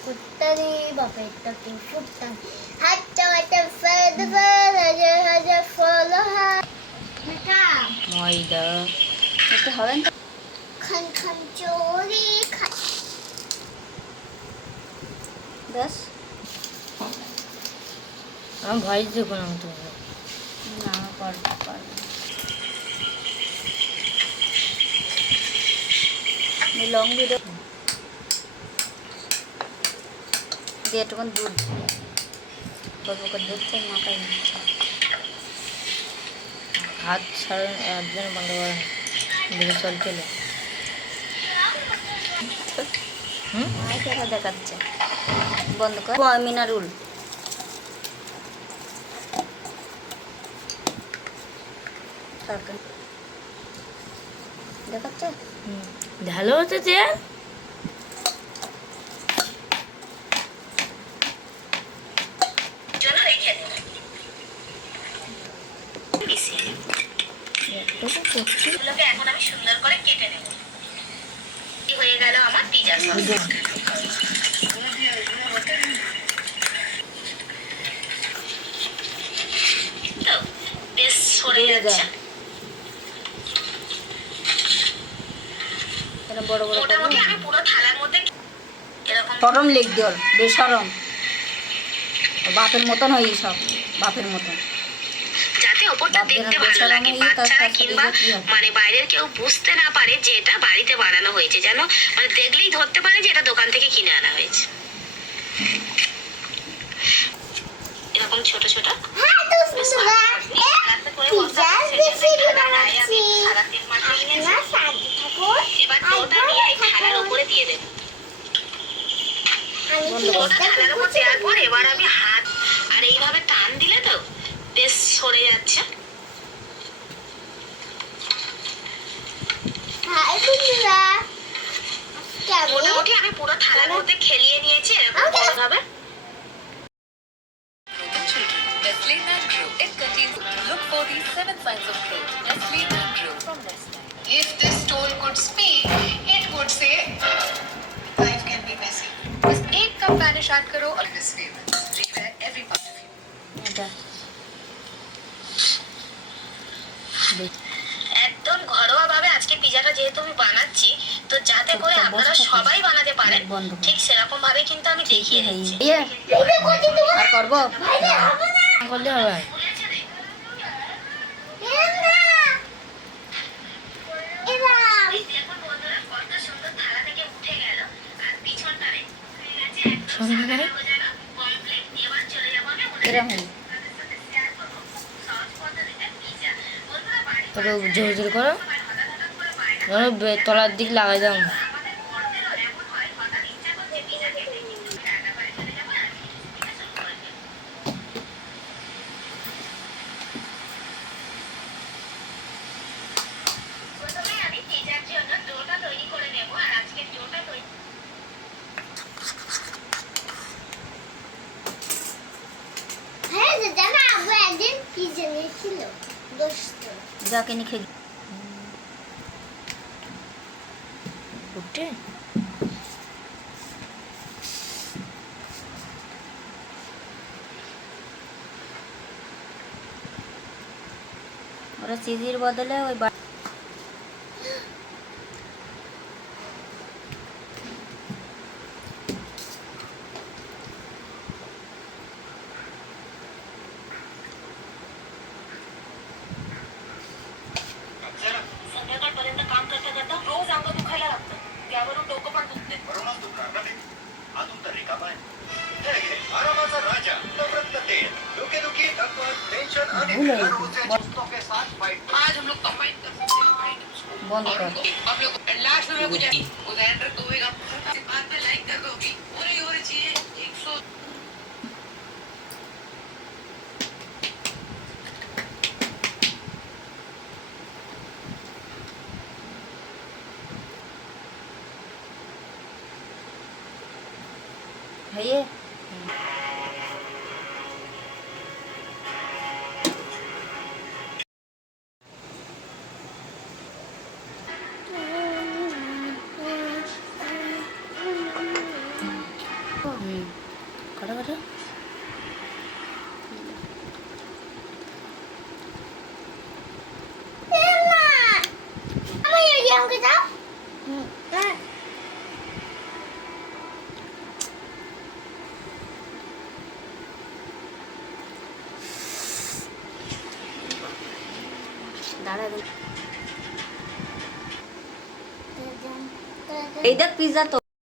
पुट्टनी बपेट्टकी फुट्टनी हाच्चा वाचा फेद फेद हजे हजे फलो है बेटा ময়দা এটা হবে না खन खन चोरी खन बस আমি ভাই দেখো না তো না করতে পারবো লং ভিডিও দিয়ে একটুখান দুধ করবো করে দুধ চাই মাখাই নিচ্ছে হাত ছাড়া একজন বন্ধ করে দেখে চলছিল দেখা দেখাচ্ছে বন্ধ কর মিনারুল দেখাচ্ছে ভালো হচ্ছে এখন আমি সুন্দর করে কেটে নেব হয়ে গেল আমার পিজা সস তো বেশ সরে যাচ্ছে বড় বড় মোটামুটি আমি পুরো থালার মধ্যে এরকম সরম লিখতে হল বেসরম বাপের মতন হয় সব বাপের মতন যাতে ওপরটা দেখতে ভালো লাগে বাচ্চারা কিংবা মানে বাইরের কেউ বুঝতে না পারে যে এটা বাড়িতে বানানো হয়েছে যেন মানে দেখলেই ধরতে পারে যে এটা দোকান থেকে কিনে আনা হয়েছে এরকম ছোট ছোট হ্যাঁ তো সুন্দর পিজা বেশি বানাচ্ছি না সাজি ঠাকুর এবার ওটা নিয়ে এই থালার উপরে দিয়ে দেব ওটা থালার উপর দেওয়ার পর এবার আমি হাত আর এইভাবে টান দিলে তো বেশ সরে যাচ্ছে হাই বন্ধুরা কেমন মোটামুটি আমি পুরো থালার মধ্যে খেলিয়ে নিয়েছি এরকম ভাবে Nestle Man Grow. It contains. Look for these 7 signs of growth. Nestle Man Grow from Nestle. If this tool could speak, it would say, life can be messy. बस 1 कप Vanish add करो और this fragrance. Rewear every part of you. এটা একদম ঘরোয়া ভাবে আজকে পিজাটা যেহেতু আমি বানাচ্ছি তো যাতে করে আপনারা সবাই বানাতে পারেন ঠিক সেরকম ভাবে কিন্তু আমি দেখিয়ে দিচ্ছি আর করবো করলে হবে দেখুন বন্ধুরা কত সুন্দর থালা থেকে উঠে গেল আর পিছনটারে হয়ে গেছে একদম কমপ্লিট এবার চলে যাবো আমি এরকম আপনাদের সাথে শেয়ার করবো সহজ পদ্ধতিতে পিজা বন্ধুরা বাড়ি তবে জোর জোর করো হঠাৎ করে বাইরে তলার দিক লাগাই দাও আমাদের করতেও এমন হয় হঠাৎ ইচ্ছা করছে পিজা খেতে রান্না করে চলে যাবো আর রেসিপিটা শুরু করে দেবো প্রথমে আমি পিজার জন্য ডোটা তৈরি করে নেব আর আজকে ডোটা তৈরি হ্যাঁ জানা আবু একদিন পিজা নিয়েছিল দোস্ত যাকে নিখে উঠে ওরা চিজির বদলে ওই संध्याकाळपर्यंत काम करता करता रोज अंग दुखायला लागतं त्यावरून डोकं पण दुखते करोना दुखणार नाही अजून तर रिकामा आहे हे घे, आरामाचा राजा नवरत्न तेल डोकेदुखी थकवा टेन्शन आणि रोजच्या दोस्तों के साथ फाइट आज हम लोग कंबाइन कर सकते हैं फाइट বন্ধ কর हम लोग लास्ट में कुछ उदाहरण होगा बाद में लाइक कर दो अभी हो रही चाहिए 100 है দাঁড়া এই দেখ পিৎজা তো